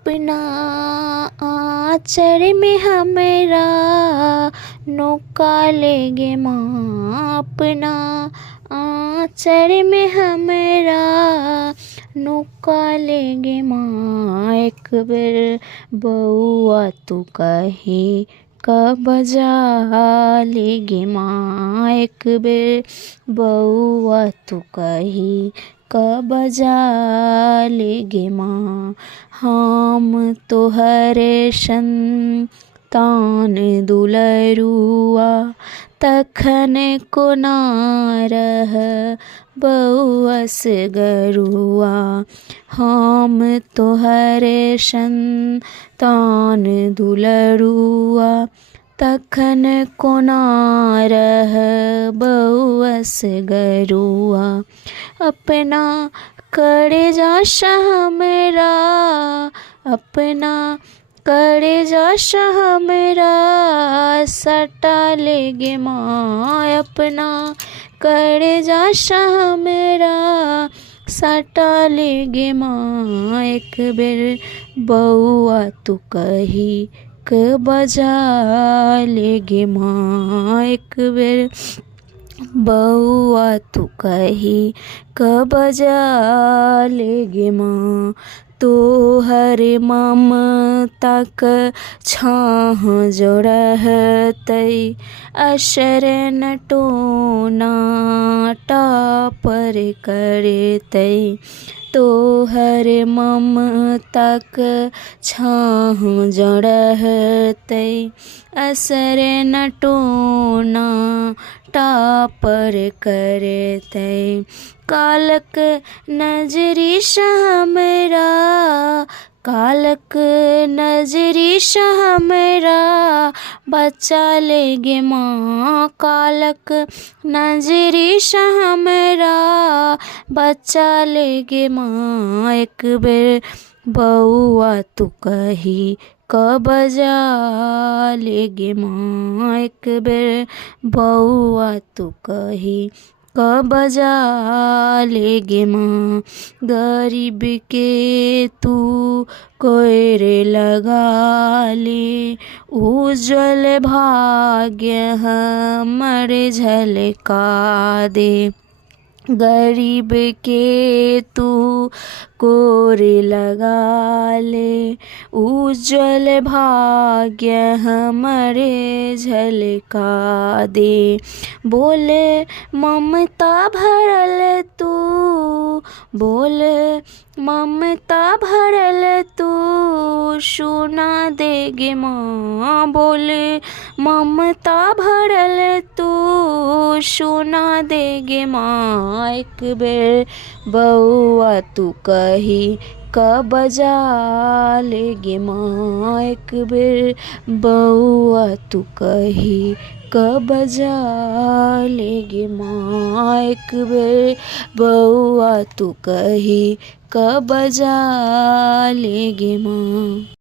अपना आँचल में हमरा नुका लेगे माँ। अपना आँचल में हमरा नुका लेगे माँ। एक बेर बउआ तू कही क बजा लेगे माँ। एक बेर बउआ तू कही क बजा लेगे माँ। हम तोहरे संतान दुलरुआ तखन कोना रह बउअस गरुआ। हम तोहरे संतान दुलरुआ तखन कोना रह बउअस गरुआ। अपना कलेजा हमरा अपना कलेजा हमरा सटा लेगे माँ। अपना कलेजा हमरा सटा लेगे माँ। एक बेर बउआ तू कही क बजा लेगे माँ। एक बेर बउआ तू कही क बजा लेगे माँ। तोहर ममता क छाह जो रहतै असर न टोना टापर करतै। तोहर ममता क छाह जो रहतै असर न टोना टापर करतै। कालक नजरी हमरा कालक नजरी हमरा बचा लेगे माँ। कालक नजरी हमरा बचा लेगे माँ। एक बेर बउआ तू कही क बजा लेगे माँ। एक बेर बउआ तू कही क बजा लेगे माँ। गरीब के तू कोएर लगा ले उज्जवल भाग्य हमर झलका दे। गरीब के तू कोर लगा ले उज्जवल भाग्य हमरे झलका दे। बोले ममता भरल तू बोले ममता भरल तू सुना देगे माँ। बोले ममता भरल तू सुना देगे माँ। एक बेर बउआ तू कही क बजा लेगे माँ। एक बेर बउआ तू कही क बजा लेगे माँ। एक बेर बउआ तू कही क बजा लेगे माँ।